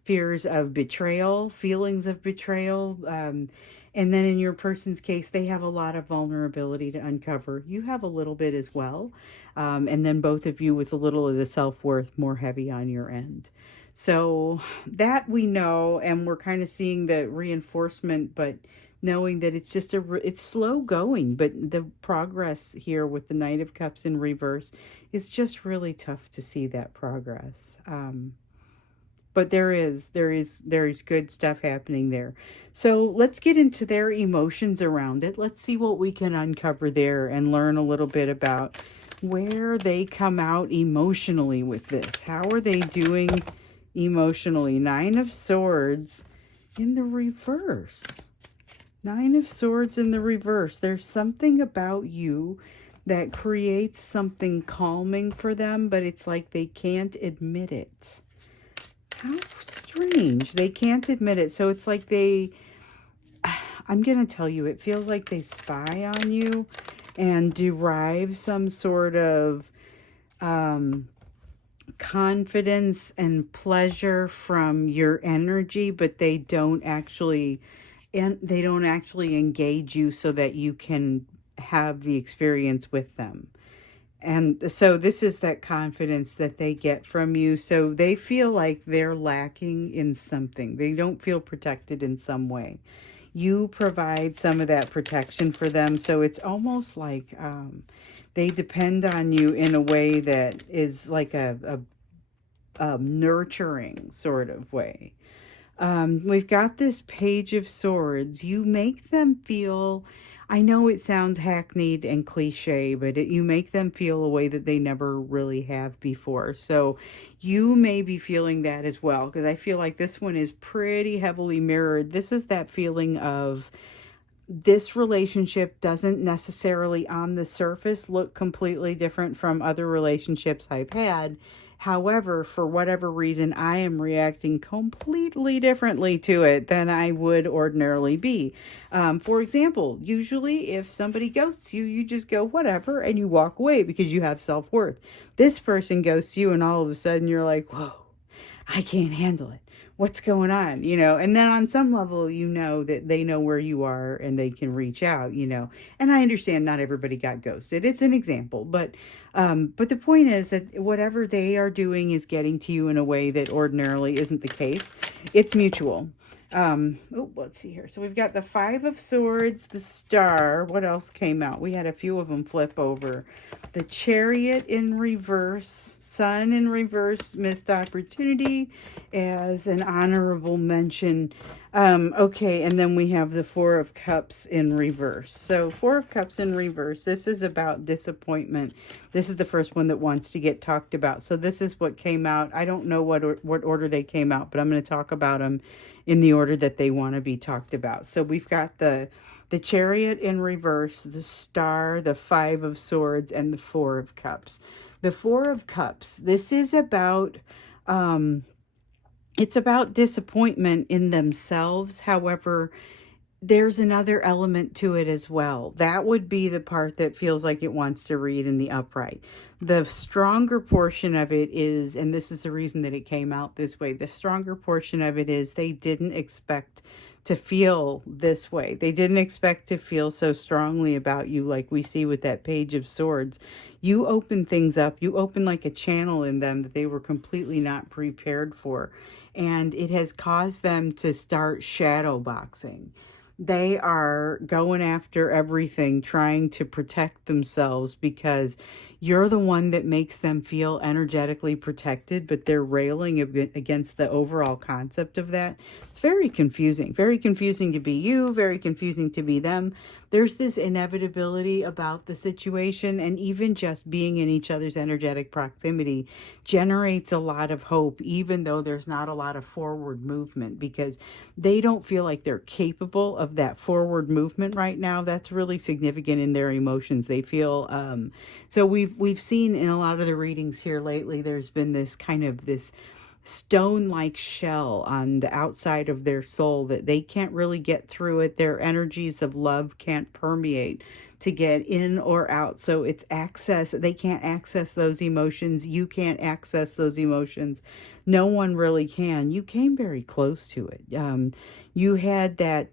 fears of betrayal, feelings of betrayal, and then in your person's case, they have a lot of vulnerability to uncover. You have a little bit as well, and then both of you with a little of the self-worth more heavy on your end. So that we know, and we're kind of seeing the reinforcement, but knowing that it's just it's slow going, but the progress here with the Knight of Cups in reverse is just really tough to see that progress. But there is good stuff happening there. So let's get into their emotions around it. Let's see what we can uncover there and learn a little bit about where they come out emotionally with this. How are they doing emotionally? Nine of Swords in the reverse. Nine of Swords in the reverse. There's something about you that creates something calming for them, but it's like they can't admit it. How strange. They can't admit it. So it's like I'm going to tell you, it feels like they spy on you and derive some sort of confidence and pleasure from your energy, but they don't actually engage you so that you can have the experience with them. And so this is that confidence that they get from you. So they feel like they're lacking in something. They don't feel protected in some way. You provide some of that protection for them. So it's almost like they depend on you in a way that is like a nurturing sort of way. We've got this Page of Swords. You make them feel, I know it sounds hackneyed and cliche, but you make them feel a way that they never really have before. So you may be feeling that as well, because I feel like this one is pretty heavily mirrored. This is that feeling of this relationship doesn't necessarily on the surface look completely different from other relationships I've had. However, for whatever reason, I am reacting completely differently to it than I would ordinarily be. For example, usually if somebody ghosts you, you just go, whatever, and you walk away because you have self-worth. This person ghosts you, and all of a sudden you're like, whoa, I can't handle it. What's going on? You know, and then on some level, you know that they know where you are and they can reach out, you know. And I understand not everybody got ghosted. It's an example, but the point is that whatever they are doing is getting to you in a way that ordinarily isn't the case. It's mutual. Oh, let's see here. So we've got the Five of Swords, the Star. What else came out? We had a few of them flip over. The Chariot in reverse, Sun in reverse, missed opportunity as an honorable mention. Okay, and then we have the Four of Cups in reverse. So Four of Cups in reverse, this is about disappointment. This is the first one that wants to get talked about. So this is what came out. I don't know what order they came out, but I'm going to talk about them in the order that they want to be talked about. So we've got the Chariot in reverse, the Star, the Five of Swords, and the Four of Cups. The Four of Cups, this is about it's about disappointment in themselves. However, there's another element to it as well. That would be the part that feels like it wants to read in the upright. The stronger portion of it is, and this is the reason that it came out this way, the stronger portion of it is they didn't expect to feel this way. They didn't expect to feel so strongly about you like we see with that Page of Swords. You open things up, you open like a channel in them that they were completely not prepared for. And it has caused them to start shadow boxing. They are going after everything, trying to protect themselves because you're the one that makes them feel energetically protected, but they're railing against the overall concept of that. It's very confusing to be you, very confusing to be them. There's this inevitability about the situation, and even just being in each other's energetic proximity generates a lot of hope, even though there's not a lot of forward movement, because they don't feel like they're capable of that forward movement right now. That's really significant in their emotions. They feel so we've seen in a lot of the readings here lately, there's been this kind of this stone-like shell on the outside of their soul that they can't really get through it. Their energies of love can't permeate to get in or out. So it's access. They can't access those emotions. You can't access those emotions. No one really can. You came very close to it. You had that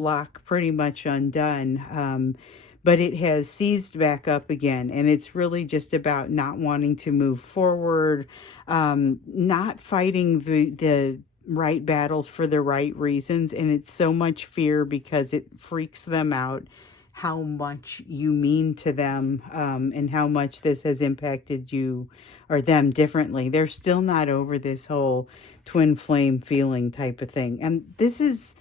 lock pretty much undone. But it has seized back up again, and it's really just about not wanting to move forward, not fighting the right battles for the right reasons. And it's so much fear because it freaks them out how much you mean to them, and how much this has impacted you or them differently. They're still not over this whole twin flame feeling type of thing. And this is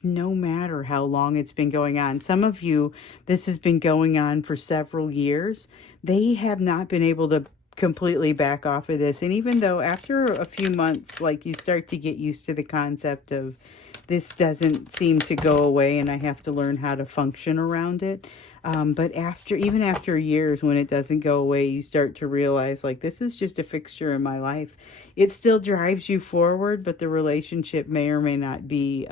no matter how long it's been going on. Some of you, this has been going on for several years. They have not been able to completely back off of this. And even though after a few months, like, you start to get used to the concept of this doesn't seem to go away and I have to learn how to function around it. But even after years, when it doesn't go away, you start to realize, like, this is just a fixture in my life. It still drives you forward, but the relationship may or may not be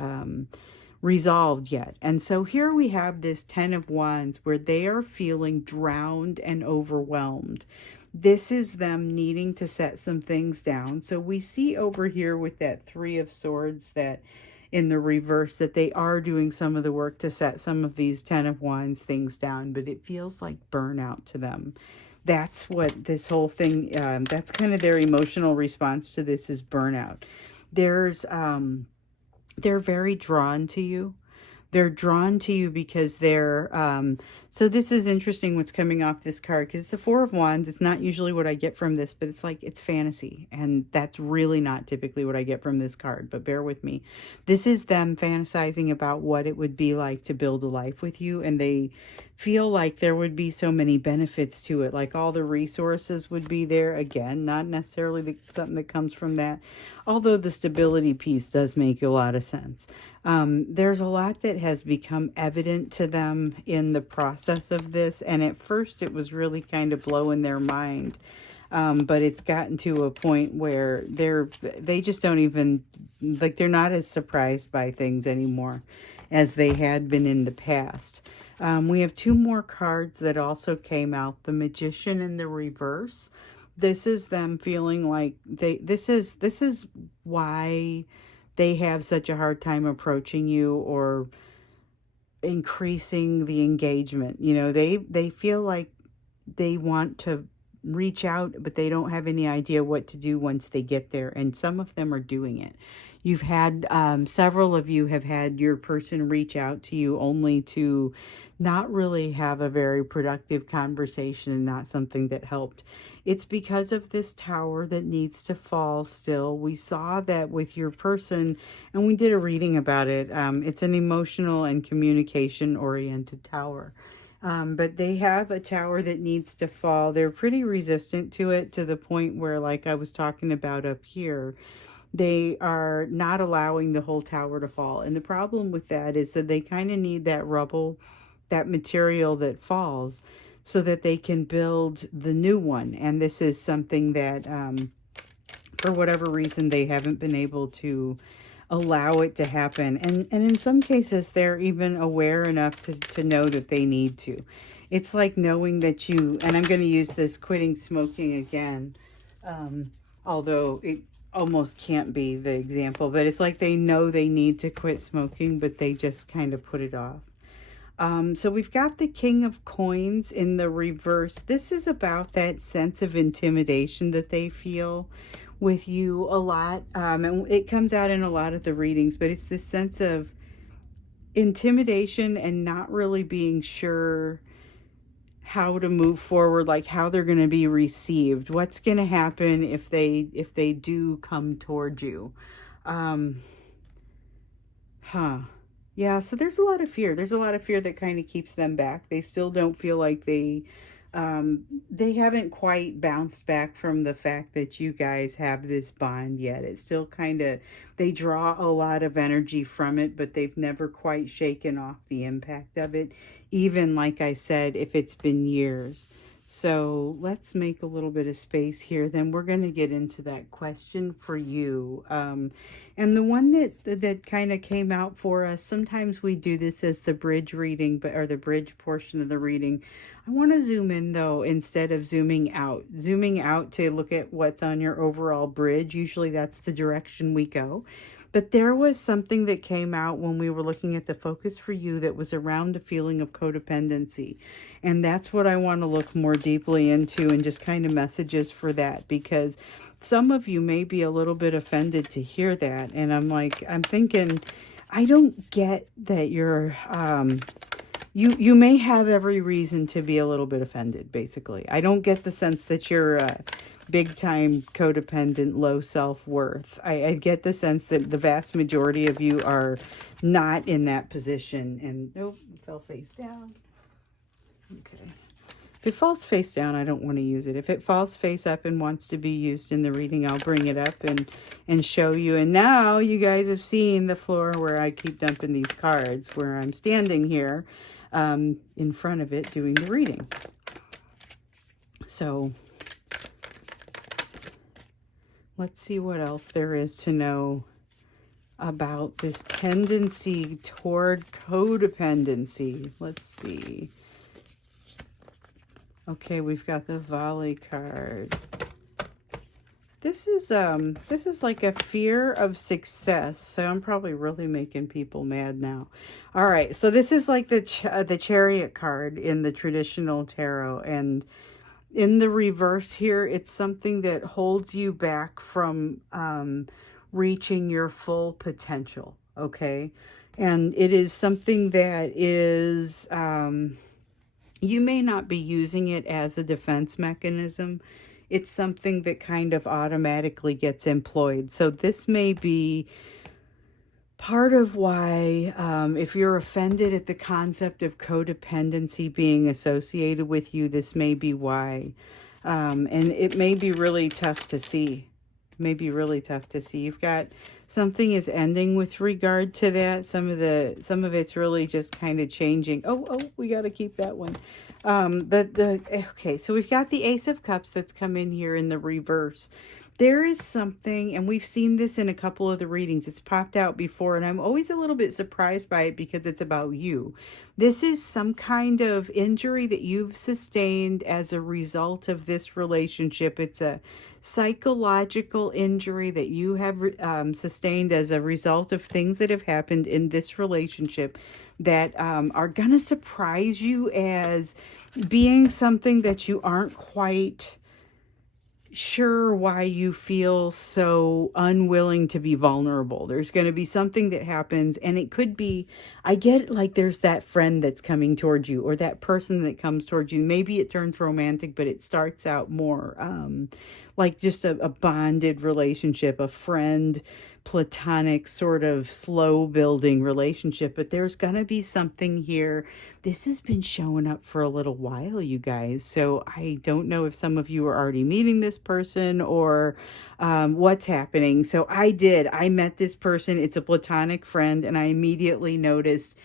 resolved yet. And so here we have this Ten of Wands where they are feeling drowned and overwhelmed. This is them needing to set some things down. So we see over here with that Three of Swords that in the reverse that they are doing some of the work to set some of these Ten of Wands things down, but it feels like burnout to them. That's what this whole thing, that's kind of their emotional response to this, is burnout. They're very drawn to you. They're drawn to you because so this is interesting what's coming off this card, because it's the Four of Wands. It's not usually what I get from this, but it's like, it's fantasy. And that's really not typically what I get from this card, but bear with me. This is them fantasizing about what it would be like to build a life with you. And they feel like there would be so many benefits to it. Like all the resources would be there. Again, not necessarily something that comes from that. Although the stability piece does make a lot of sense. There's a lot that has become evident to them in the process of this, and at first it was really kind of blowing their mind, but it's gotten to a point where they just don't even, like, they're not as surprised by things anymore as they had been in the past. We have two more cards that also came out, the Magician in the reverse. This is them feeling like this is why they have such a hard time approaching you or increasing the engagement. You know, they feel like they want to reach out, but they don't have any idea what to do once they get there. And some of them are doing it. You've had several of you have had your person reach out to you only to not really have a very productive conversation and not something that helped. It's because of this tower that needs to fall still. We saw that with your person, and we did a reading about it. It's an emotional and communication oriented tower. But they have a tower that needs to fall. They're pretty resistant to it, to the point where, like I was talking about up here, they are not allowing the whole tower to fall. And the problem with that is that they kind of need that rubble, that material that falls, so that they can build the new one. And this is something that, for whatever reason, they haven't been able to allow it to happen. And in some cases, they're even aware enough to know that they need to. It's like knowing that you, and I'm going to use this quitting smoking again, although it almost can't be the example, but it's like they know they need to quit smoking, but they just kind of put it off. So we've got the King of Coins in the reverse. This is about that sense of intimidation that they feel with you a lot. And it comes out in a lot of the readings, but it's this sense of intimidation and not really being sure how to move forward, like how they're going to be received. What's going to happen if they do come toward you? Um, Huh. Yeah, so there's a lot of fear. There's a lot of fear that kind of keeps them back. They still don't feel like they haven't quite bounced back from the fact that you guys have this bond yet. It's still kind of, they draw a lot of energy from it, but they've never quite shaken off the impact of it, even like I said, if it's been years. So let's make a little bit of space here. Then we're going to get into that question for you. And the one that kind of came out for us, sometimes we do this as the bridge reading, but or the bridge portion of the reading. I want to zoom in though, instead of zooming out. Zooming out to look at what's on your overall bridge. Usually that's the direction we go. But there was something that came out when we were looking at the focus for you that was around a feeling of codependency. And that's what I want to look more deeply into, and just kind of messages for that, because some of you may be a little bit offended to hear that. And I'm thinking, I don't get that you're, you may have every reason to be a little bit offended, basically. I don't get the sense that you're big time codependent, low self-worth. I get the sense that the vast majority of you are not in that position. And nope, it fell face down. Okay. If it falls face down, I don't want to use it. If it falls face up and wants to be used in the reading, I'll bring it up and show you. And now you guys have seen the floor where I keep dumping these cards, where I'm standing here in front of it doing the reading. So let's see what else there is to know about this tendency toward codependency. Let's see. Okay, we've got the volley card. This is like a fear of success. So I'm probably really making people mad now. All right, so this is like the Chariot card in the traditional tarot, and in the reverse here, it's something that holds you back from reaching your full potential. Okay, and it is something that is. You may not be using it as a defense mechanism. It's something that kind of automatically gets employed. So this may be part of why, if you're offended at the concept of codependency being associated with you, this may be why. And it may be really tough to see. Maybe really tough to see. You've got something is ending with regard to that. Some of it's really just kind of changing. Oh, we got to keep that one. Okay, so we've got the Ace of Cups that's come in here in the reverse. There is something, and we've seen this in a couple of the readings. It's popped out before, and I'm always a little bit surprised by it because it's about you. This is some kind of injury that you've sustained as a result of this relationship. It's a psychological injury that you have sustained as a result of things that have happened in this relationship that are going to surprise you as being something that you aren't quite sure why you feel so unwilling to be vulnerable. There's going to be something that happens, and it could be, I get like there's that friend that's coming towards you, or that person that comes towards you. Maybe it turns romantic, but it starts out more like just a bonded relationship, a friend, platonic, sort of slow building relationship. But there's going to be something here. This has been showing up for a little while, you guys. So I don't know if some of you are already meeting this person, or what's happening. So I met this person. It's a platonic friend, and I immediately noticed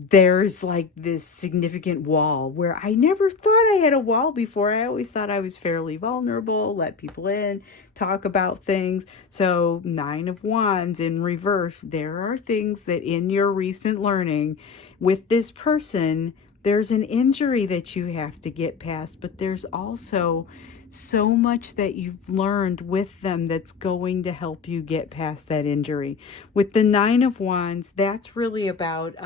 there's like this significant wall where I never thought I had a wall before. I always thought I was fairly vulnerable, let people in, talk about things. So, Nine of Wands in reverse, there are things that in your recent learning with this person, there's an injury that you have to get past, but there's also so much that you've learned with them that's going to help you get past that injury. With the Nine of Wands, that's really about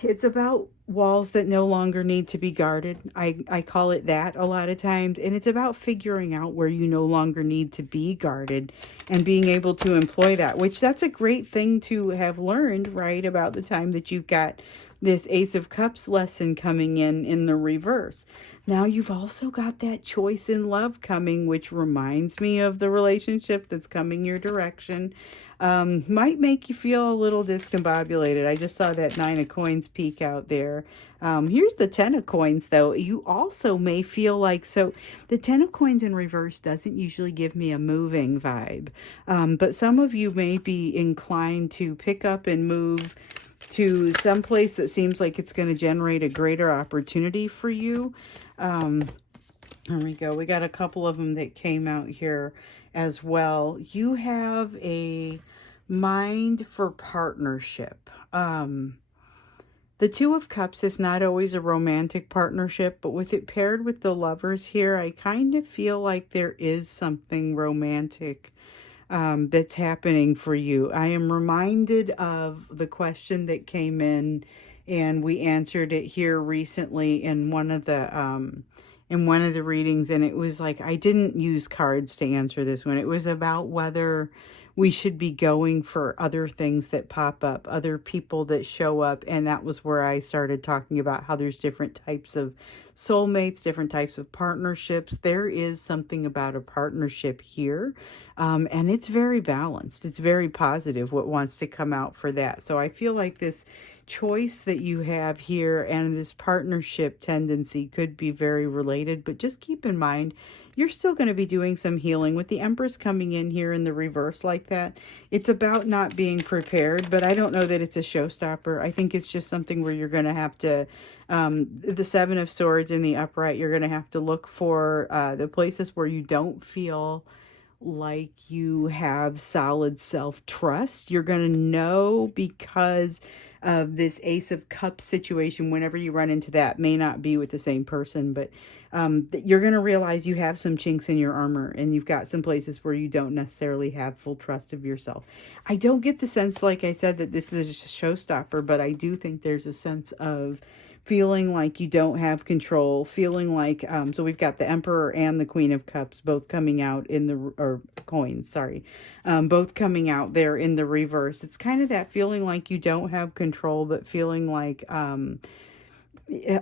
it's about walls that no longer need to be guarded. I call it that a lot of times. And it's about figuring out where you no longer need to be guarded and being able to employ that, which that's a great thing to have learned, right? About the time that you've got this Ace of Cups lesson coming in the reverse. Now you've also got that choice in love coming, which reminds me of the relationship that's coming your direction. Might make you feel a little discombobulated. I just saw that Nine of Coins peek out there. Here's the Ten of Coins, though. You also may feel like, so the Ten of Coins in reverse doesn't usually give me a moving vibe. But some of you may be inclined to pick up and move to some place that seems like it's going to generate a greater opportunity for you. There we go. We got a couple of them that came out here as well. You have a mind for partnership. The Two of Cups is not always a romantic partnership, but with it paired with the Lovers here, I kind of feel like there is something romantic that's happening for you. I am reminded of the question that came in, and we answered it here recently in one of the readings, and it was like I didn't use cards to answer this one. It was about whether we should be going for other things that pop up, other people that show up, and that was where I started talking about how there's different types of soulmates, different types of partnerships. There is something about a partnership here, and it's very balanced. It's very positive what wants to come out for that. So I feel like this choice that you have here and this partnership tendency could be very related, but just keep in mind you're still going to be doing some healing with the Empress coming in here in the reverse like that. It's about not being prepared, but I don't know that it's a showstopper. I think it's just something where you're going to have to the Seven of Swords in the upright, you're going to have to look for the places where you don't feel like you have solid self-trust. You're going to know because of this Ace of Cups situation. Whenever you run into that, may not be with the same person, but you're going to realize you have some chinks in your armor, and you've got some places where you don't necessarily have full trust of yourself. I don't get the sense, like I said, that this is a showstopper, but I do think there's a sense of feeling like you don't have control, feeling like, so we've got the Emperor and the Queen of Cups both coming out in the, or coins, sorry, both coming out there in the reverse. It's kind of that feeling like you don't have control, but feeling like,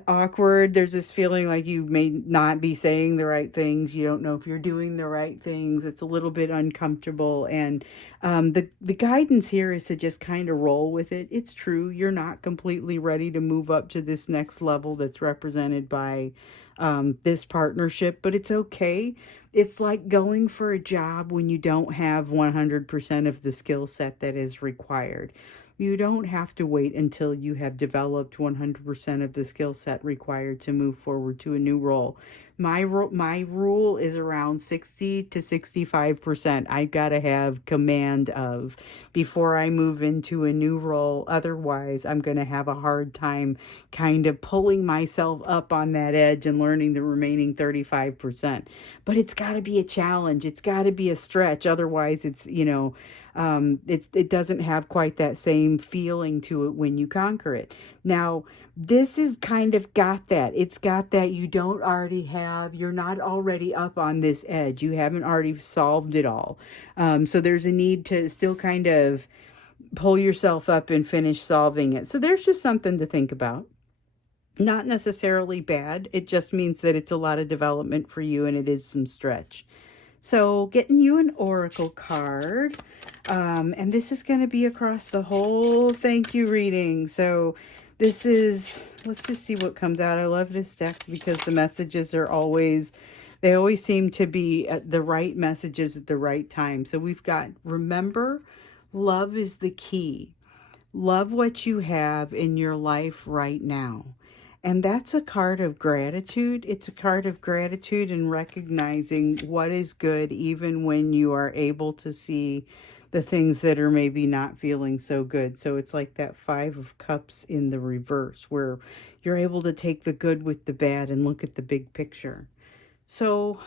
awkward. There's this feeling like you may not be saying the right things. You don't know if you're doing the right things. It's a little bit uncomfortable. And the guidance here is to just kind of roll with it. It's true. You're not completely ready to move up to this next level that's represented by this partnership, but it's okay. It's like going for a job when you don't have 100% of the skill set that is required. You don't have to wait until you have developed 100% of the skill set required to move forward to a new role. My rule is around 60 to 65%. I've got to have command of before I move into a new role. Otherwise, I'm going to have a hard time kind of pulling myself up on that edge and learning the remaining 35%. But it's got to be a challenge. It's got to be a stretch. Otherwise, it's, It doesn't have quite that same feeling to it when you conquer it. Now, this is kind of got that. It's got that you don't already have, you're not already up on this edge. You haven't already solved it all. So there's a need to still kind of pull yourself up and finish solving it. So there's just something to think about. Not necessarily bad. It just means that it's a lot of development for you and it is some stretch. So getting you an oracle card. And this is going to be across the whole thank you reading. So this is, let's just see what comes out. I love this deck because the messages are always, they always seem to be at the right messages at the right time. So we've got, remember, love is the key. Love what you have in your life right now. And that's a card of gratitude. It's a card of gratitude and recognizing what is good, even when you are able to see the things that are maybe not feeling so good. So it's like that Five of Cups in the reverse, where you're able to take the good with the bad and look at the big picture. So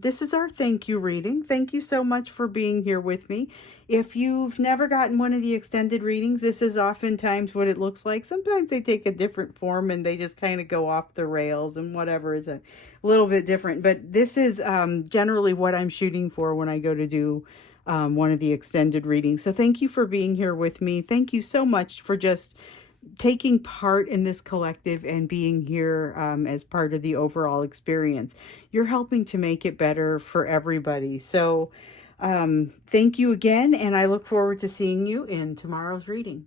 this is our thank you reading. Thank you so much for being here with me. If you've never gotten one of the extended readings, this is oftentimes what it looks like. Sometimes they take a different form and they just kind of go off the rails and whatever is a little bit different. But this is generally what I'm shooting for when I go to do one of the extended readings. So thank you for being here with me. Thank you so much for just taking part in this collective and being here as part of the overall experience. You're helping to make it better for everybody. So thank you again, and I look forward to seeing you in tomorrow's reading.